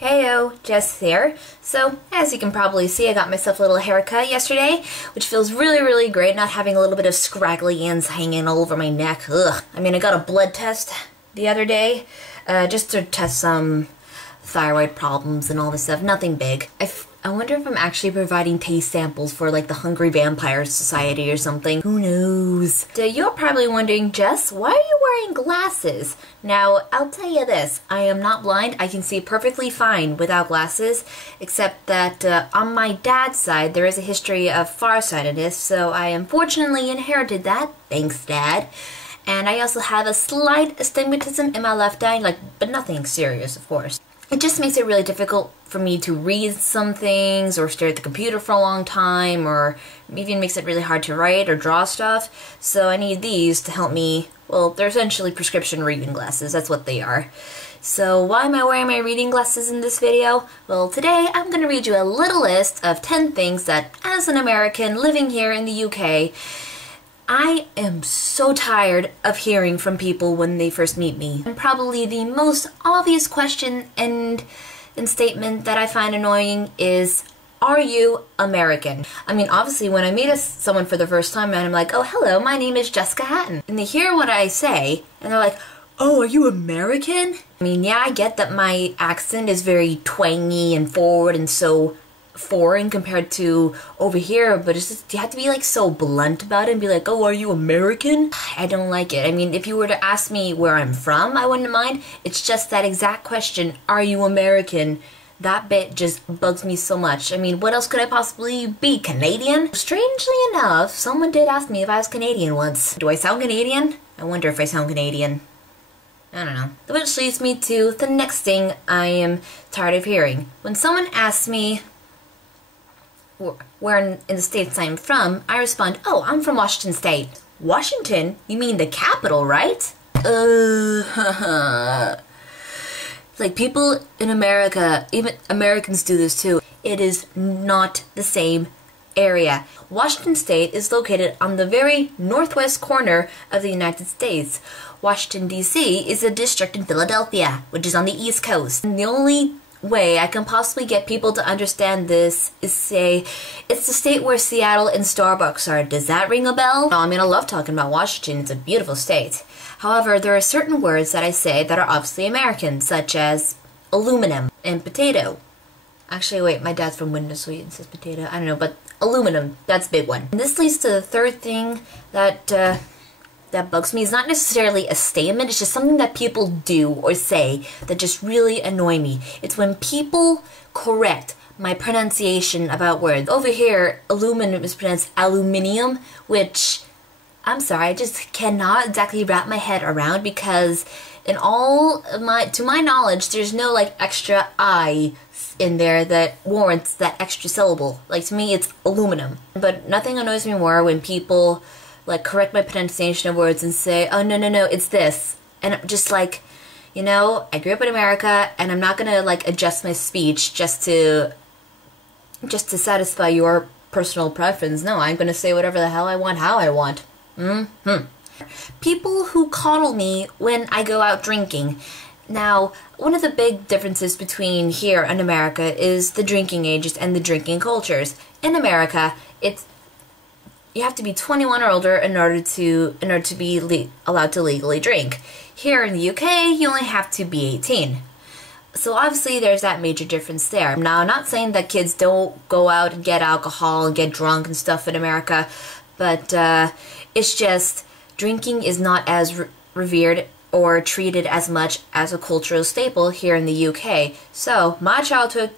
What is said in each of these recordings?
Heyo, Jess here. So, as you can probably see, I got myself a little haircut yesterday, which feels really great, not having a little bit of scraggly ends hanging all over my neck. Ugh. I mean, I got a blood test the other day, just to test some thyroid problems and all this stuff. Nothing big. I wonder if I'm actually providing taste samples for like the Hungry Vampire Society or something. Who knows? So you're probably wondering, Jess, why are you wearing glasses? Now, I'll tell you this. I am not blind. I can see perfectly fine without glasses, except that on my dad's side, there is a history of farsightedness, so I unfortunately inherited that. Thanks, Dad. And I also have a slight astigmatism in my left eye, but nothing serious, of course. It just makes it really difficult for me to read some things or stare at the computer for a long time, or even makes it really hard to write or draw stuff. So I need these to help me. Well, they're essentially prescription reading glasses. That's what they are. So why am I wearing my reading glasses in this video? Well, today I'm going to read you a little list of 10 things that, as an American living here in the UK, I am so tired of hearing from people when they first meet me. And probably the most obvious question and statement that I find annoying is, are you American? I mean, obviously when I meet someone for the first time and I'm like, oh hello, my name is Jessica Hatton. And they hear what I say and they're like, oh, are you American? I mean, yeah, I get that my accent is very twangy and forward and so foreign compared to over here, but it's just, you have to be like so blunt about it and be like, oh, are you American? I don't like it. I mean, if you were to ask me where I'm from, I wouldn't mind. It's just that exact question, are you American? That bit just bugs me so much. I mean, what else could I possibly be? Canadian? Strangely enough, someone did ask me if I was Canadian once. Do I sound Canadian? I wonder if I sound Canadian. I don't know. Which leads me to the next thing I am tired of hearing. When someone asks me where in the states I'm from, I respond, oh, I'm from Washington State. Washington? You mean the capital, right? Like, people in America, even Americans do this too. It is not the same area. Washington State is located on the very northwest corner of the United States. Washington, D.C. is a district in Philadelphia, which is on the East Coast. And the only way I can possibly get people to understand this is say, it's the state where Seattle and Starbucks are. Does that ring a bell? I mean, I love talking about Washington. It's a beautiful state. However, there are certain words that I say that are obviously American, such as aluminum and potato. Actually, wait, my dad's from Windows, so he says potato. I don't know, but aluminum, that's a big one. And this leads to the third thing that bugs me. Is not necessarily a statement, it's just something that people do or say that just really annoy me. It's when people correct my pronunciation about words. Over here, aluminum is pronounced aluminium, which, I'm sorry, I just cannot exactly wrap my head around, because in all of to my knowledge, there's no like extra I in there that warrants that extra syllable. Like, to me, it's aluminum. But nothing annoys me more when people like correct my pronunciation of words and say, oh no, it's this. And I'm just like, you know, I grew up in America and I'm not gonna like adjust my speech just to satisfy your personal preference. No, I'm gonna say whatever the hell I want, how I want. People who coddle me when I go out drinking. Now, one of the big differences between here and America is the drinking ages and the drinking cultures. In America, you have to be 21 or older in order to be allowed to legally drink. Here in the UK, you only have to be 18. So obviously there's that major difference there. Now, I'm not saying that kids don't go out and get alcohol and get drunk and stuff in America, but it's just drinking is not as revered or treated as much as a cultural staple here in the UK. So my childhood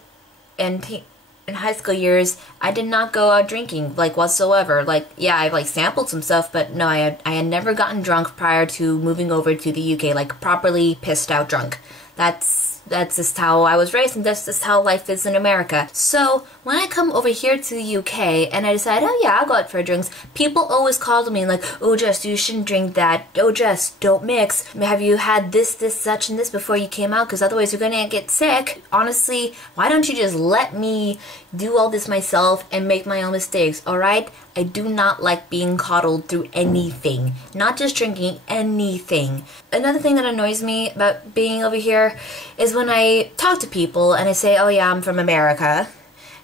and in high school years, I did not go out drinking, like, whatsoever. Like, yeah, I, like, sampled some stuff, but no, I had never gotten drunk prior to moving over to the UK, like, properly pissed out drunk. That's just how I was raised, and that's just how life is in America. So, when I come over here to the UK, and I decide, oh yeah, I'll go out for drinks, people always call to me like, oh Jess, you shouldn't drink that. Oh Jess, don't mix. Have you had this, such, and this before you came out? Because otherwise you're gonna get sick. Honestly, why don't you just let me do all this myself and make my own mistakes, alright? I do not like being coddled through anything. Not just drinking, anything. Another thing that annoys me about being over here is when I talk to people and I say, oh yeah, I'm from America.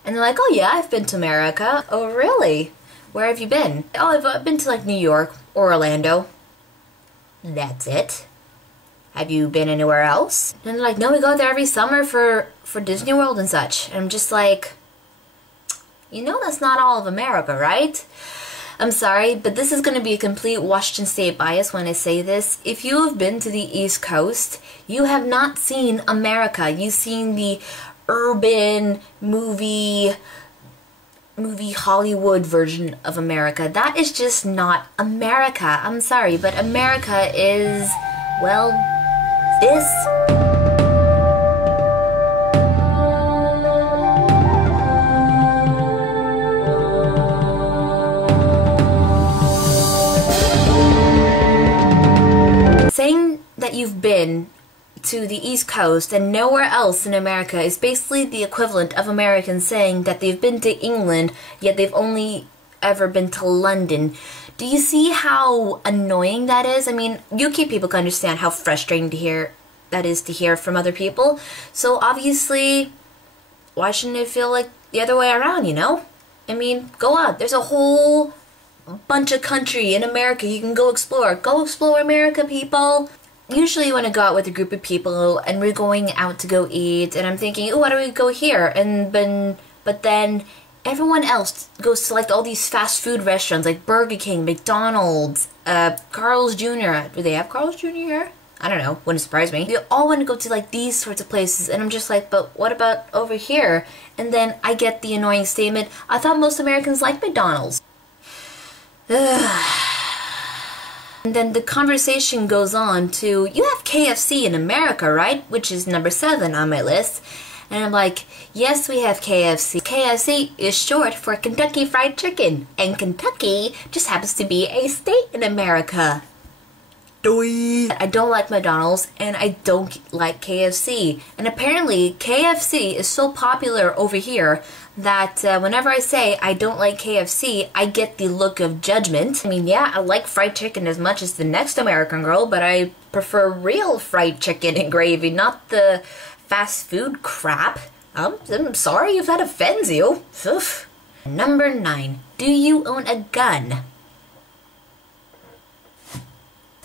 And they're like, oh yeah, I've been to America. Oh really? Where have you been? Oh, I've been to like New York or Orlando. That's it. Have you been anywhere else? And they're like, no, we go there every summer for Disney World and such. And I'm just like, you know that's not all of America, right? I'm sorry, but this is going to be a complete Washington State bias when I say this. If you have been to the East Coast, you have not seen America. You've seen the urban movie Hollywood version of America. That is just not America. I'm sorry, but America is, well, this. Saying that you've been to the East Coast and nowhere else in America is basically the equivalent of Americans saying that they've been to England, yet they've only ever been to London. Do you see how annoying that is? I mean, UK people can understand how frustrating that is to hear from other people. So obviously, why shouldn't it feel like the other way around, you know? I mean, go out. There's a whole bunch of country in America you can go explore. Go explore America, people. Usually when I go out with a group of people and we're going out to go eat and I'm thinking, oh, why don't we go here? But then everyone else goes to like all these fast food restaurants like Burger King, McDonald's, Carl's Jr. Do they have Carl's Jr. here? I don't know, wouldn't surprise me. They all want to go to like these sorts of places and I'm just like, but what about over here? And then I get the annoying statement, I thought most Americans like McDonald's. And then the conversation goes on to, you have KFC in America, right? Which is number 7 on my list. And I'm like, yes, we have KFC. KFC is short for Kentucky Fried Chicken. And Kentucky just happens to be a state in America. I don't like McDonald's and I don't like KFC. And apparently KFC is so popular over here that whenever I say I don't like KFC, I get the look of judgment. I mean, yeah, I like fried chicken as much as the next American girl, but I prefer real fried chicken and gravy, not the fast food crap. I'm sorry if that offends you. Oof. Number 9. Do you own a gun?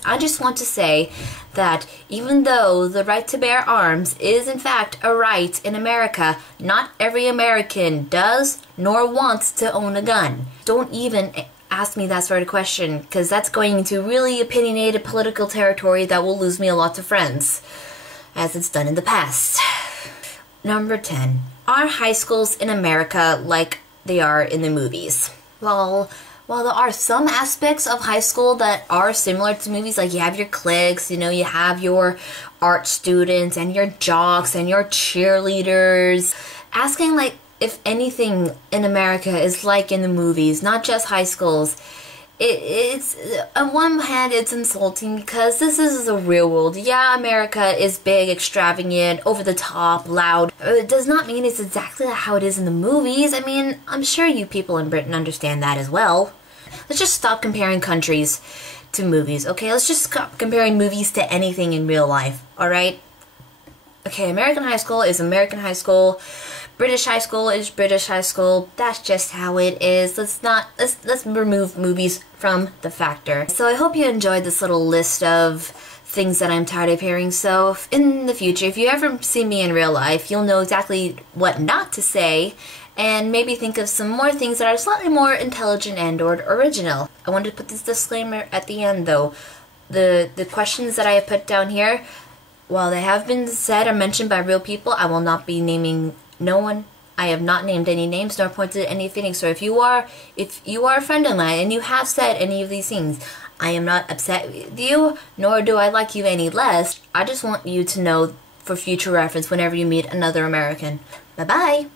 I just want to say that even though the right to bear arms is in fact a right in America, not every American does nor wants to own a gun. Don't even ask me that sort of question, because that's going into really opinionated political territory that will lose me a lot of friends, as it's done in the past. Number 10. Are high schools in America like they are in the movies? Well, there are some aspects of high school that are similar to movies, like you have your cliques, you know, you have your art students and your jocks and your cheerleaders. Asking like if anything in America is like in the movies, not just high schools, it's on one hand it's insulting because this is the real world. Yeah, America is big, extravagant, over the top, loud. It does not mean it's exactly how it is in the movies. I mean, I'm sure you people in Britain understand that as well. Let's just stop comparing countries to movies, okay? Let's just stop comparing movies to anything in real life, alright? Okay, American high school is American high school. British high school is British high school. That's just how it is. Let's remove movies from the factor. So I hope you enjoyed this little list of things that I'm tired of hearing. So in the future, if you ever see me in real life, you'll know exactly what not to say, and maybe think of some more things that are slightly more intelligent and or original. I wanted to put this disclaimer at the end though. The questions that I have put down here, while they have been said or mentioned by real people, I will not be naming no one. I have not named any names nor pointed at anything. So if you are a friend of mine and you have said any of these things, I am not upset with you, nor do I like you any less. I just want you to know for future reference whenever you meet another American. Bye-bye.